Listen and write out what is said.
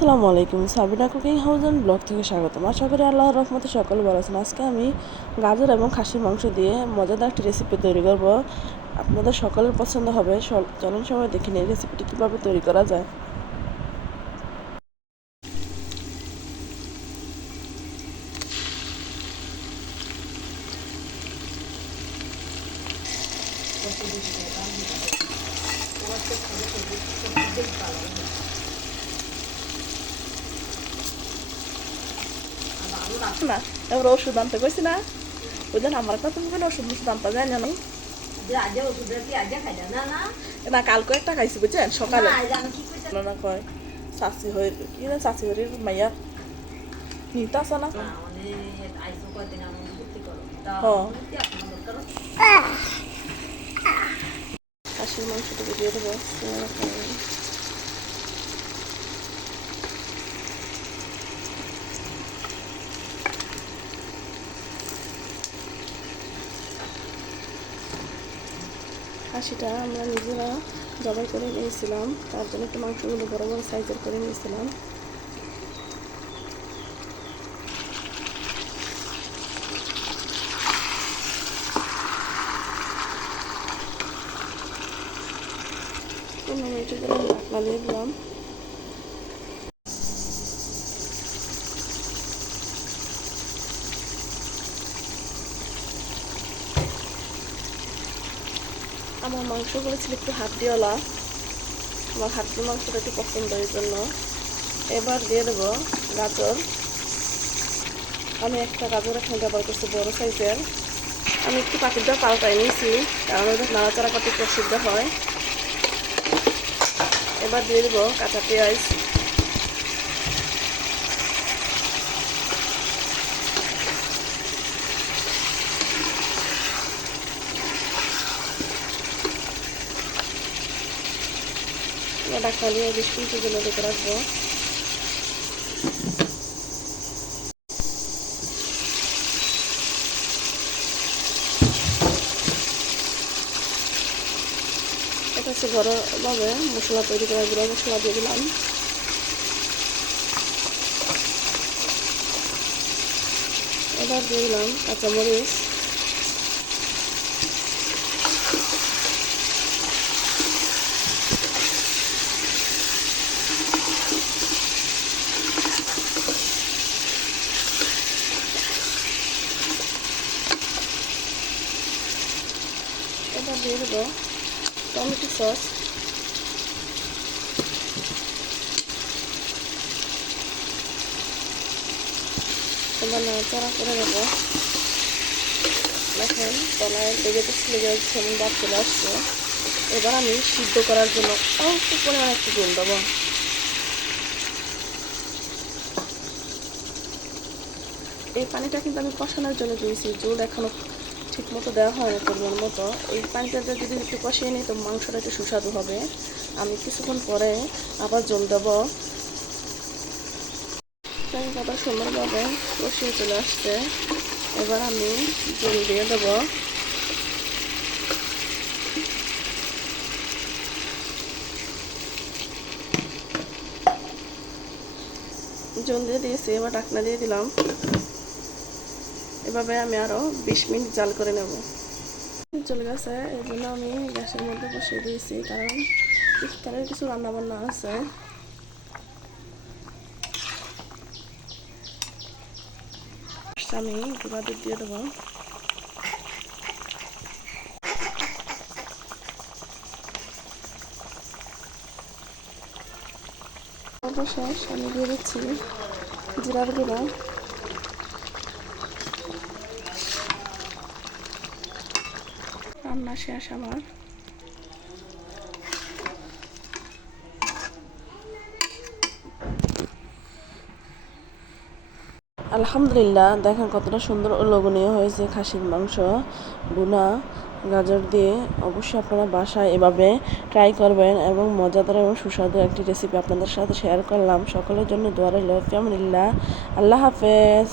আসসালামু আলাইকুম, Sabina cooking house and blog থেকে স্বাগতম। আশা করি আল্লাহর রহমতে সকলে ভালো আছেন। আজকে আমি গাজর এবং খাসির মাংস দিয়ে মজাদার একটি রেসিপি তৈরি করব। আপনাদের সকলের পছন্দ হবে। চলুন সবাই দেখে নিই রেসিপিটি কীভাবে তৈরি করা যায়। না এবার ওষুধ আনতে কইছি না, বুঝলেন আমার একটা তুমি কোনো ওষুধ আনতে যায় না। না কালকে একটা খাইছি বুঝছেন সকালে না কয় চাষি হয়ে কি না চাষি হরির মাইয়া নিতে আসা না খাসির মাংসটাকে দিয়ে দেবো। খাসিটা আমরা নিজেরা জবাই করে নিয়েছিলাম, তার জন্য একটু মাংসগুলো বড় বড় সাইজের করে নিয়েছিলাম। মিনিটের জন্য ঢাকনা দিয়ে দিলাম। আমার মাংসগুলো ছিল একটু হাড্ডিওয়ালা, আমার হাড্ডির মাংসটা একটু পছন্দ এই জন্য। এবার দিয়ে দেবো গাজর। আমি একটা গাজর এখানে ব্যবহার করছি বড় সাইজের। আমি একটু পাখিটা পাল্টাই নিয়েছি কারণ ওদের নাড়াচাড়া করতে একটু অসুবিধা হয়। এবার দিয়ে দেবো কাঁচা পেঁয়াজ। ঢাকা দিয়ে 20 মিনিটের জন্য রেখে রাখবো। এটা হচ্ছে ঘরোয়াভাবে মশলা তৈরি করা, গুঁড়ো মশলা দিয়ে দিলাম। এবার দিয়ে দিলাম কাঁচামরিচ। এবার দিয়ে দেবো টমেটো সস। এবার নাড়াচাড়া করে দেবো। দেখেন তলায় লেগে যাচ্ছে এবং দাঁত চলে আসছে। এবার আমি সিদ্ধ করার জন্য অল্প পরিমাণে একটু জল দেবো। এই পানিটা কিন্তু আমি কষানোর জন্য দিয়েছি, জল এখনও ঠিক মতো দেওয়া হয় না পরিমাণ মতো। এই পানিটাতে যদি একটু কষিয়ে নিই তো মাংসটা একটু সুস্বাদু হবে। আমি কিছুক্ষণ পরে আবার জল দেবো। আবার সুন্দরভাবে কষিয়ে চলে আসছে। এবার আমি জল দিয়ে দেবো। জল দিয়ে দিয়েছি, এবার ঢাকনা দিয়ে দিলাম। এভাবে আমি আরও 20 মিনিট জাল করে নেব। চলে গেছে এই জন্য আমি গ্যাসের মধ্যে বসিয়ে দিয়েছি, কারণ ইফতারের কিছু রান্নাবান্না আছে। আমি গুঁড়া দুধ দিয়ে দেবো। অবশেষ আমি দিয়ে দিচ্ছি জিরার গুঁড়া। রান্না শেষ আমার। আলহামদুলিল্লাহ, দেখেন কতটা সুন্দর ও লোভনীয় হয়েছে খাসির মাংস ভুনা গাজর দিয়ে। অবশ্যই আপনারা বাসায় এভাবে ট্রাই করবেন এবং মজাদার এবং সুস্বাদু একটি রেসিপি আপনাদের সাথে শেয়ার করলাম। সকলের জন্য দোয়া রইল। ফিয়ামানিল্লাহ। আল্লাহ হাফেজ।